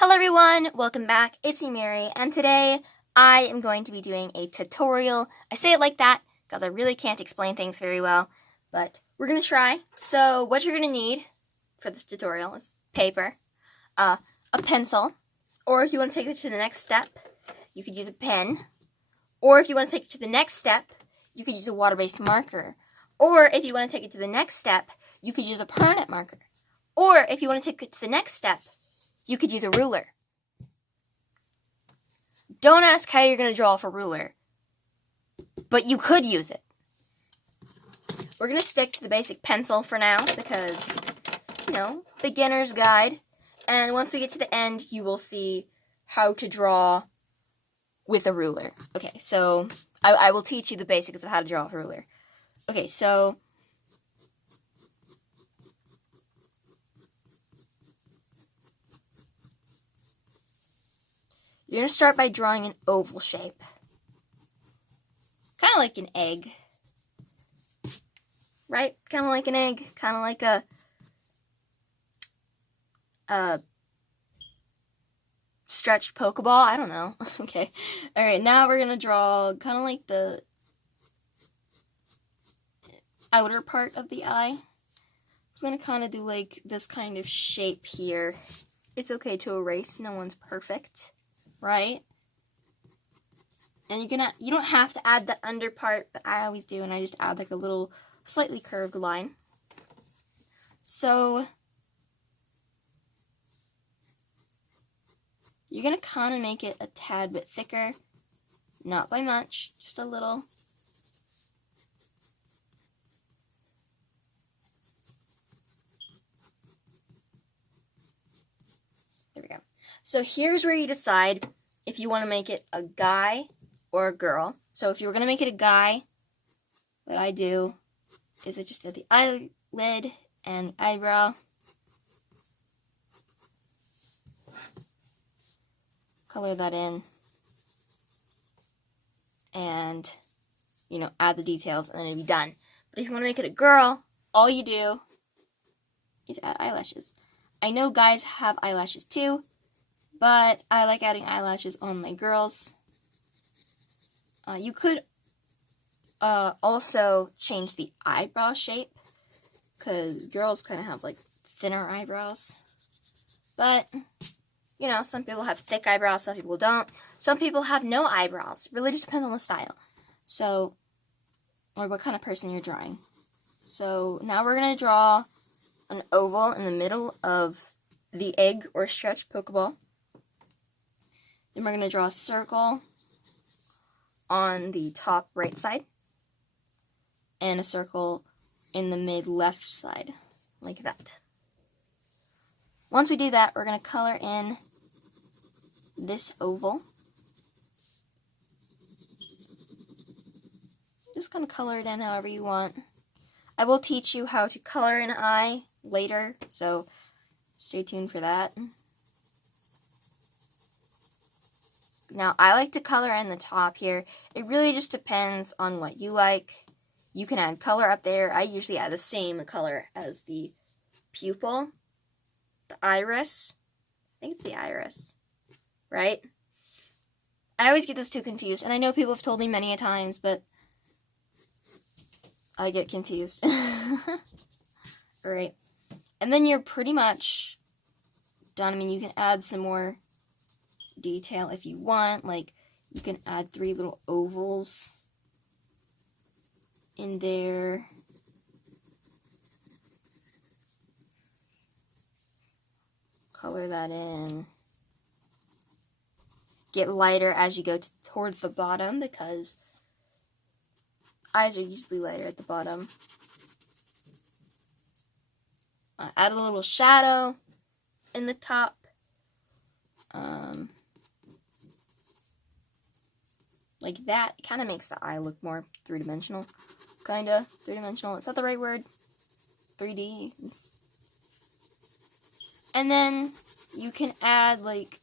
Hello everyone, welcome back. It's me, Mary, and today I am going to be doing a tutorial. I say it like that because I really can't explain things very well, but we're going to try. So what you're going to need for this tutorial is paper, a pencil, or if you want to take it to the next step, you could use a pen, or if you want to take it to the next step, you could use a water-based marker, or if you want to take it to the next step, you could use a permanent marker, or if you want to take it to the next step, you could use a ruler. Don't ask how you're going to draw off a ruler, but you could use it. We're going to stick to the basic pencil for now because, beginner's guide. And once we get to the end, you will see how to draw with a ruler. Okay, so I will teach you the basics of how to draw with a ruler. Okay, so you're going to start by drawing an oval shape. Kind of like an egg. Right? Kind of like an egg. Kind of like a stretched Pokeball. I don't know. Okay. Alright, now we're going to draw kind of like the outer part of the eye. I'm just going to kind of do like this kind of shape here. It's okay to erase. No one's perfect. Right? And you don't have to add the under part, but I always do, and I just add like a little slightly curved line. So you're gonna kind of make it a tad bit thicker, not by much, just a little. There we go. So here's where you decide if you want to make it a guy or a girl. So if you were going to make it a guy, what I do is I just add the eyelid and the eyebrow. Color that in. And, add the details and then it'll be done. But if you want to make it a girl, all you do is add eyelashes. I know guys have eyelashes too, but I like adding eyelashes on my girls. You could also change the eyebrow shape, because girls kind of have like thinner eyebrows. But, some people have thick eyebrows, some people don't. Some people have no eyebrows. It really just depends on the style. So, or what kind of person you're drawing. So now we're going to draw an oval in the middle of the egg or stretched Pokeball. Then we're going to draw a circle on the top right side and a circle in the mid left side, like that. Once we do that, we're going to color in this oval. Just going to color it in however you want. I will teach you how to color an eye later, so stay tuned for that. Now, I like to color in the top here. It really just depends on what you like. You can add color up there. I usually add the same color as the pupil, the iris. I think it's the iris, right? I always get this too confused, and I know people have told me many a times, but I get confused. Alright. And then you're pretty much done. I mean, you can add some more detail if you want. Like, you can add 3 little ovals in there. Color that in. Get lighter as you go towards the bottom, because eyes are usually lighter at the bottom. Add a little shadow in the top. Like that. It kind of makes the eye look more three-dimensional. Kinda. Three-dimensional. Is that the right word? 3D. And then you can add like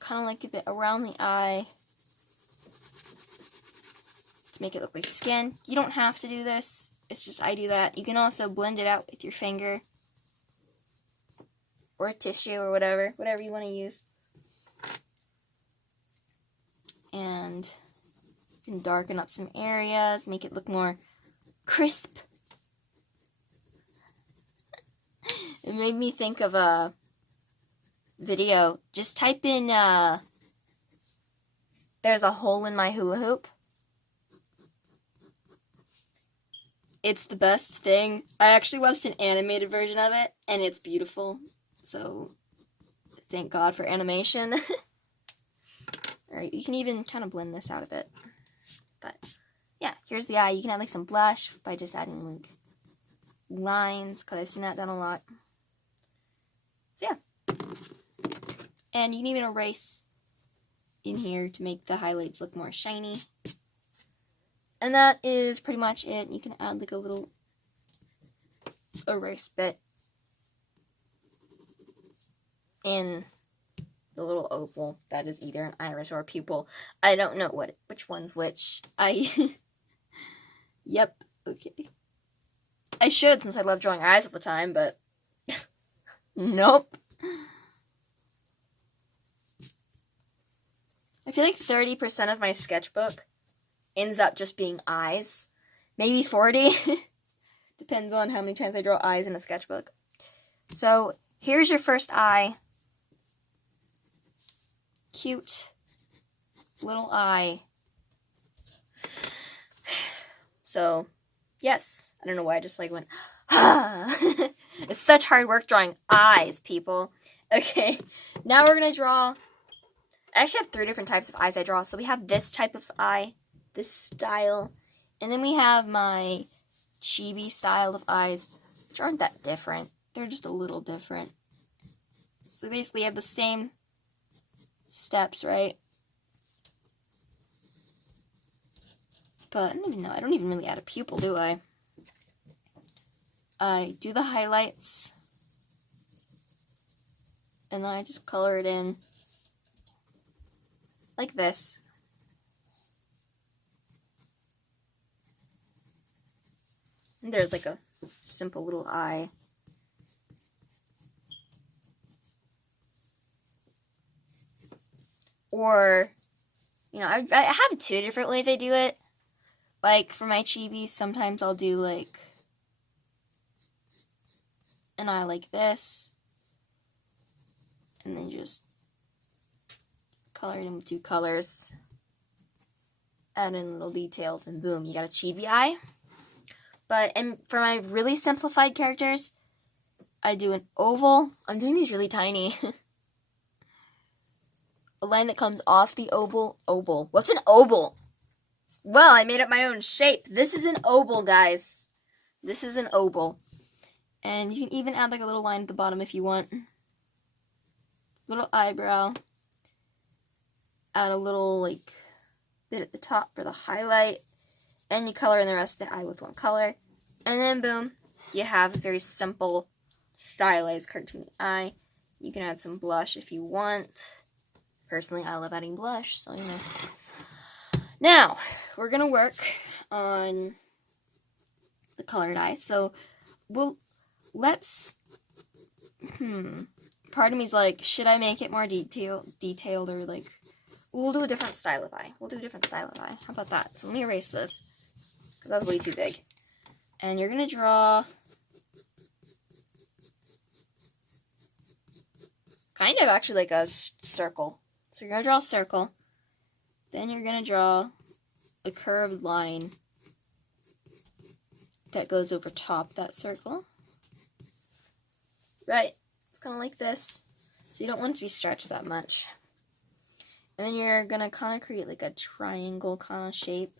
kind of like a bit around the eye to make it look like skin. You don't have to do this. It's just I do that. You can also blend it out with your finger or tissue or whatever you want to use. And you can darken up some areas, make it look more crisp. It made me think of a video. Just type in, there's a hole in my hula hoop. It's the best thing. I actually watched an animated version of it, and it's beautiful. So, thank God for animation. Alright, you can even kind of blend this out a bit. But, yeah, here's the eye. You can add, like, some blush by just adding, like, lines, because I've seen that done a lot. So, yeah. And you can even erase in here to make the highlights look more shiny. And that is pretty much it. You can add, like, a little erase bit in the little oval that is either an iris or a pupil. I don't know which one's which. Yep, okay. I should, since I love drawing eyes all the time, but nope. I feel like 30% of my sketchbook ends up just being eyes. Maybe 40. Depends on how many times I draw eyes in a sketchbook. So, here's your first eye. Cute little eye. So, yes. I don't know why I just like went, ah. It's such hard work drawing eyes, people. Okay, now we're going to draw. I actually have 3 different types of eyes I draw. So we have this type of eye, this style, and then we have my chibi style of eyes, which aren't that different. They're just a little different. So basically you have the same steps, right? But I don't even really add a pupil, do I? I do the highlights, and then I just color it in like this. And there's like a simple little eye. Or, you know, I have 2 different ways I do it. Like, for my chibis, sometimes I'll do, like, an eye like this. And then just color it in with 2 colors. Add in little details, and boom, you got a chibi eye. And for my really simplified characters, I do an oval. I'm doing these really tiny. A line that comes off the oval. What's an oval? Well, I made up my own shape. This is an oval, guys. This is an oval. And you can even add like a little line at the bottom if you want. Little eyebrow. Add a little like bit at the top for the highlight. And you color in the rest of the eye with 1 color. And then boom, you have a very simple stylized cartoon eye. You can add some blush if you want. Personally, I love adding blush, so you know. Now, we're going to work on the colored eye. So, let's, part of me's like, should I make it more detailed or like, we'll do a different style of eye. How about that? So let me erase this, because that's way too big. And you're going to draw kind of actually like a circle. So you're going to draw a circle. Then you're going to draw a curved line that goes over top that circle. Right. It's kind of like this. So you don't want it to be stretched that much. And then you're going to kind of create like a triangle kind of shape.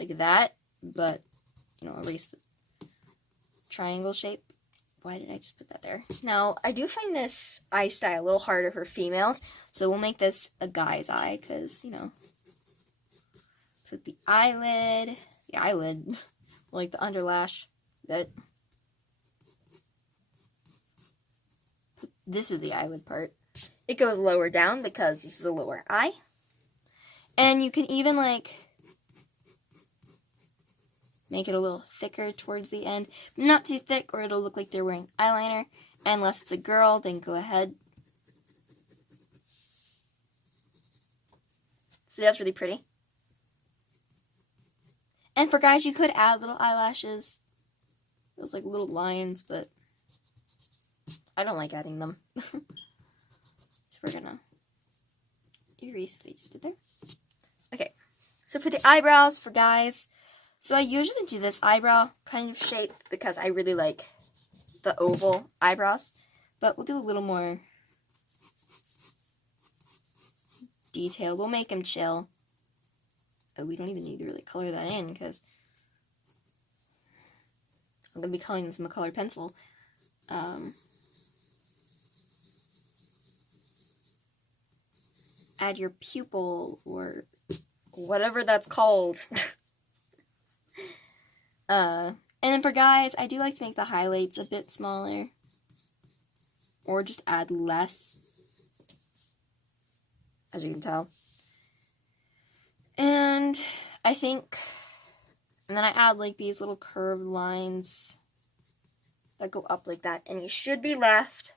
Like that. But, you know, erase the triangle shape. Why did I just put that there? Now, I do find this eye style a little harder for females, so we'll make this a guy's eye, because, you know. So the eyelid, like the underlash, this is the eyelid part. It goes lower down because this is a lower eye. And you can even, like, make it a little thicker towards the end. Not too thick or it'll look like they're wearing eyeliner. Unless it's a girl, then go ahead. See, that's really pretty. And for guys, you could add little eyelashes. Those like little lines, but I don't like adding them. So we're gonna erase what I just did there. Okay, so for the eyebrows for guys, so I usually do this eyebrow kind of shape because I really like the oval eyebrows, but we'll do a little more detail. We'll make him chill. Oh, we don't even need to really color that in because I'm going to be coloring this with a colored pencil. Add your pupil or whatever that's called. And then for guys, I do like to make the highlights a bit smaller or just add less, as you can tell. And I think, and then I add like these little curved lines that go up like that, and you should be left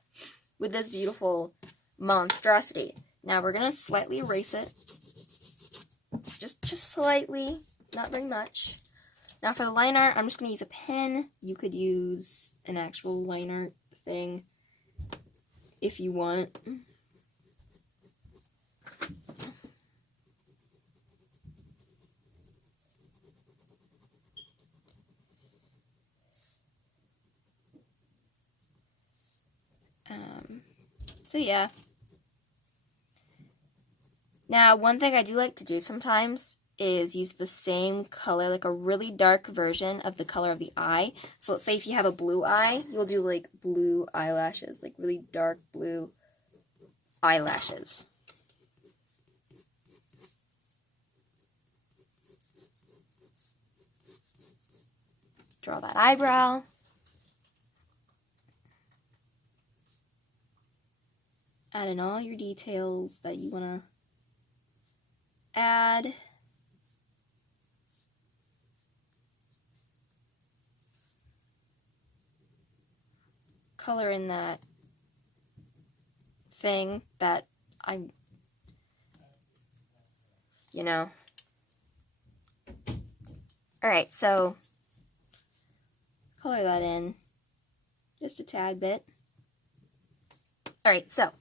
with this beautiful monstrosity. Now we're gonna slightly erase it, just slightly, not very much. Now for the line art, I'm just gonna use a pen. You could use an actual line art thing if you want. So yeah. Now, one thing I do like to do sometimes is use the same color, like a really dark version of the color of the eye. So let's say if you have a blue eye, you'll do like blue eyelashes, like really dark blue eyelashes. Draw that eyebrow. Add in all your details that you want to add. Color in that thing that I'm, you know. Alright, so color that in just a tad bit. Alright, so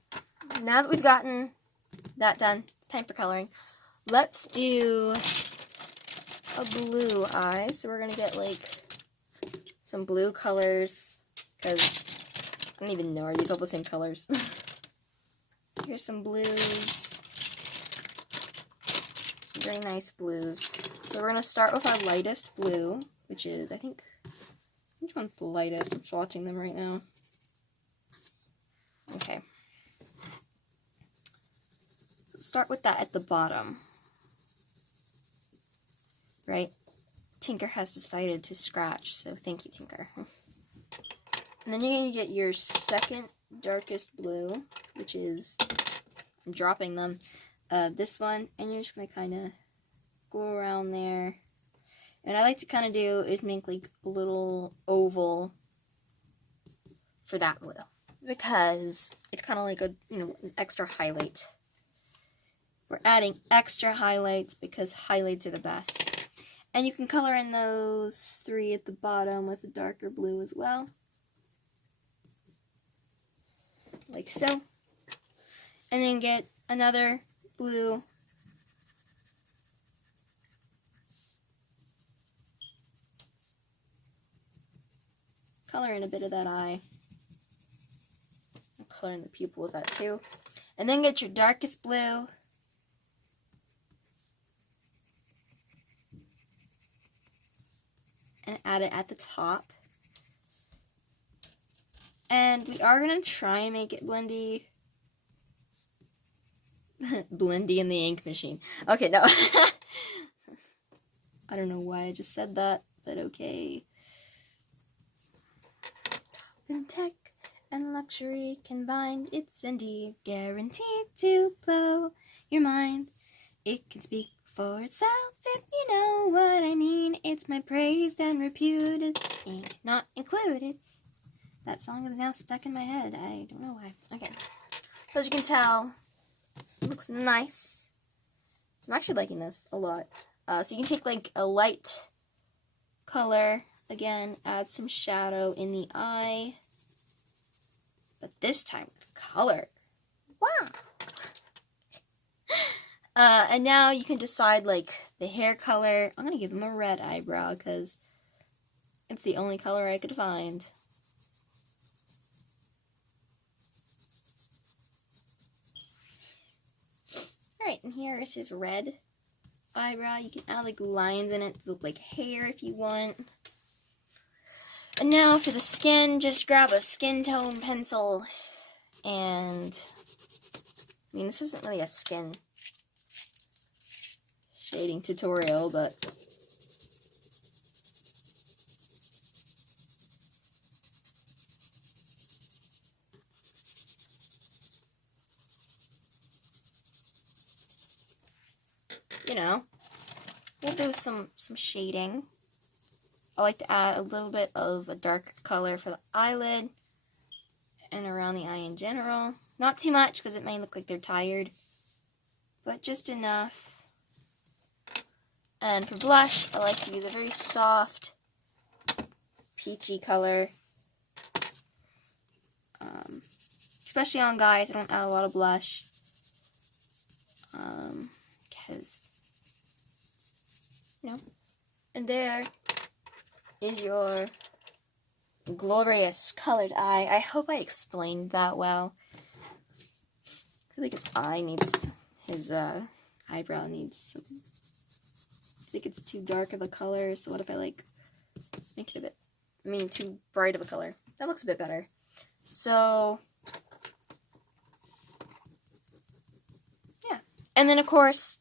now that we've gotten that done, it's time for coloring. Let's do a blue eye. So we're going to get like some blue colors because I don't even know, are these all the same colors? Here's some blues. Some very nice blues. So we're going to start with our lightest blue, which is, I think, which one's the lightest? I'm swatching them right now. Okay. Start with that at the bottom. Right? Tinker has decided to scratch, so thank you, Tinker. And then you're going to get your second darkest blue, which is, I'm dropping them, this one, and you're just going to kind of go around there. And what I like to kind of do is make like a little oval for that blue, because it's kind of like a, you know, an extra highlight. We're adding extra highlights because highlights are the best. And you can color in those three at the bottom with a darker blue as well. Like so. And then get another blue. Color in a bit of that eye. I'll color in the pupil with that too. And then get your darkest blue. And add it at the top. And we are going to try and make it blendy. Blendy in the ink machine. Okay, no. I don't know why I just said that, but okay. In tech and luxury combined, it's indeed guaranteed to blow your mind. It can speak for itself if you know what I mean. It's my praised and reputed, ink not included. That song is now stuck in my head. I don't know why. Okay. So as you can tell, it looks nice. So I'm actually liking this a lot. So you can take like a light color, again, add some shadow in the eye. But this time with color. Wow! And now you can decide like the hair color. I'm going to give him a red eyebrow because it's the only color I could find. Alright, and here is his red eyebrow. You can add like lines in it to look like hair if you want. And now for the skin, just grab a skin tone pencil and, I mean, this isn't really a skin shading tutorial, but you know, we'll do some shading. I like to add a little bit of a darker color for the eyelid and around the eye in general. Not too much because it may look like they're tired, but just enough. And for blush, I like to use a very soft, peachy color. Especially on guys, I don't add a lot of blush. Because, you know. And there is your glorious colored eye. I hope I explained that well. I feel like his eye needs, his eyebrow needs some, I think it's too dark of a color, so what if I like make it a bit, I mean too bright of a color. That looks a bit better. So, yeah. And then of course,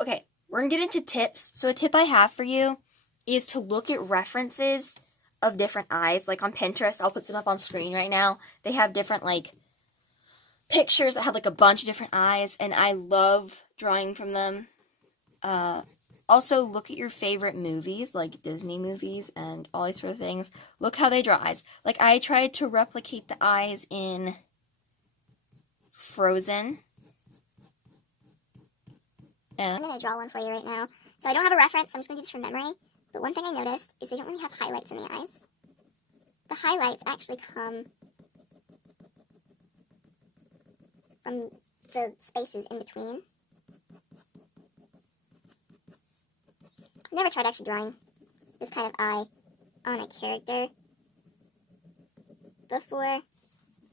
okay, we're gonna get into tips. So a tip I have for you is to look at references of different eyes. Like on Pinterest, I'll put some up on screen right now. They have different like pictures that have like a bunch of different eyes, and I love drawing from them. Also, look at your favorite movies, like Disney movies and all these sort of things. Look how they draw eyes. Like, I tried to replicate the eyes in Frozen. And I'm going to draw one for you right now. So I don't have a reference, so I'm just going to do this from memory. But one thing I noticed is they don't really have highlights in the eyes. The highlights actually come from the spaces in between. I've never tried actually drawing this kind of eye on a character before.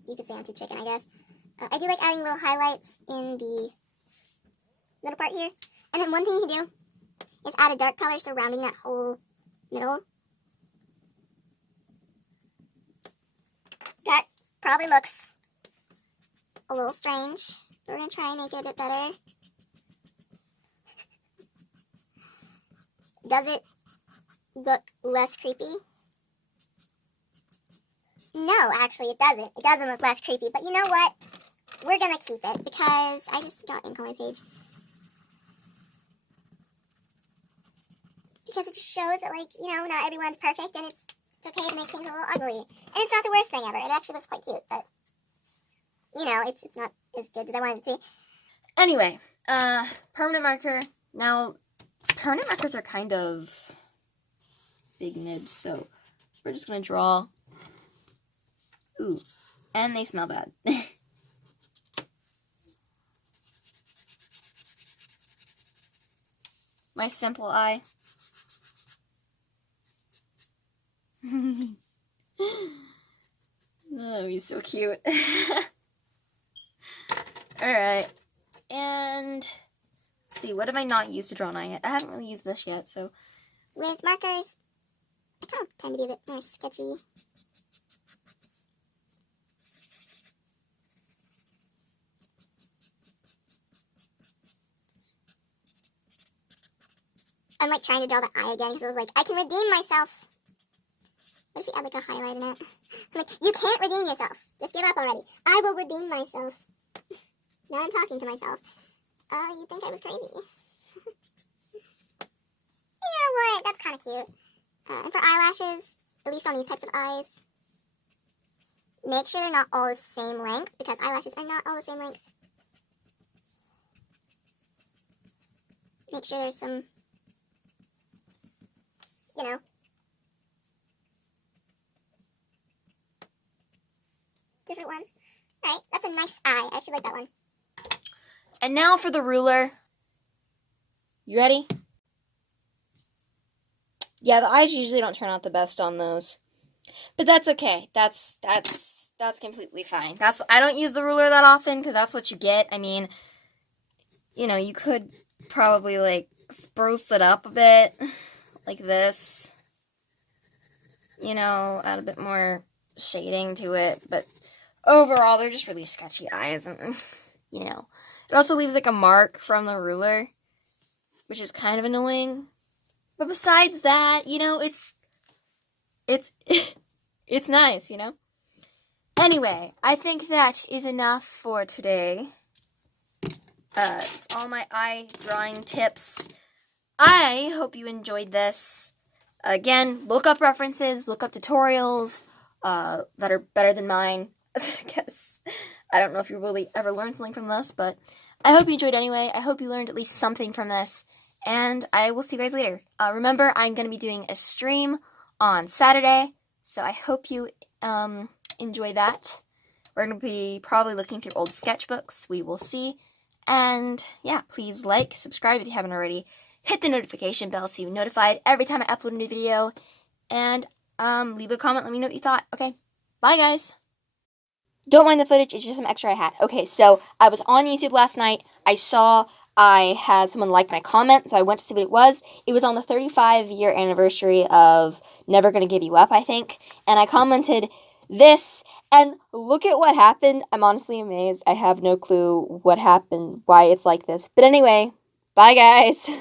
You could say I'm too chicken, I guess. I do like adding little highlights in the middle part here. And then one thing you can do is add a dark color surrounding that whole middle. That probably looks a little strange. We're going to try and make it a bit better. Does it look less creepy? No, actually it doesn't. It doesn't look less creepy, but you know what? We're going to keep it because I just got ink on my page. Because it just shows that, like, you know, not everyone's perfect and it's okay to make things a little ugly. And it's not the worst thing ever. It actually looks quite cute, but, you know, it's not as good as I wanted it to be. anyway, permanent marker. Now, permanent markers are kind of big nibs, so we're just going to draw. Ooh, and they smell bad. My simple eye. Oh, he's so cute. Alright, and let's see, what have I not used to draw an eye yet? I haven't really used this yet, so. With markers, I kind of tend to be a bit more sketchy. I'm like trying to draw the eye again because I was like, I can redeem myself. What if we add like a highlight in it? I'm like, you can't redeem yourself. Just give up already. I will redeem myself. Now I'm talking to myself. You'd think I was crazy. You know what? That's kind of cute. And for eyelashes, at least on these types of eyes, make sure they're not all the same length, because eyelashes are not all the same length. Make sure there's some, you know, different ones. Alright, that's a nice eye. I actually like that one. And now for the ruler. You ready? Yeah, the eyes usually don't turn out the best on those. But that's okay. That's completely fine. I don't use the ruler that often because that's what you get. I mean, you know, you could probably like spruce it up a bit like this. You know, add a bit more shading to it, but overall they're just really sketchy eyes, and you know. It also leaves like a mark from the ruler, which is kind of annoying. But besides that, you know, it's it's nice, you know? Anyway, I think that is enough for today. It's all my eye drawing tips. I hope you enjoyed this. Again, look up references, look up tutorials that are better than mine. Because I don't know if you really ever learned something from this, but I hope you enjoyed anyway. I hope you learned at least something from this. And I will see you guys later. Remember, I'm going to be doing a stream on Saturday, so I hope you enjoy that. We're going to be probably looking through old sketchbooks. We will see. And yeah, please like, subscribe if you haven't already. Hit the notification bell so you're notified every time I upload a new video. And leave a comment. Let me know what you thought. Okay, bye guys. Don't mind the footage. It's just some extra I had. Okay, so I was on YouTube last night. I saw I had someone like my comment, so I went to see what it was. It was on the 35-year anniversary of Never Gonna Give You Up, I think. And I commented this, and look at what happened. I'm honestly amazed. I have no clue what happened, why it's like this. But anyway, bye guys.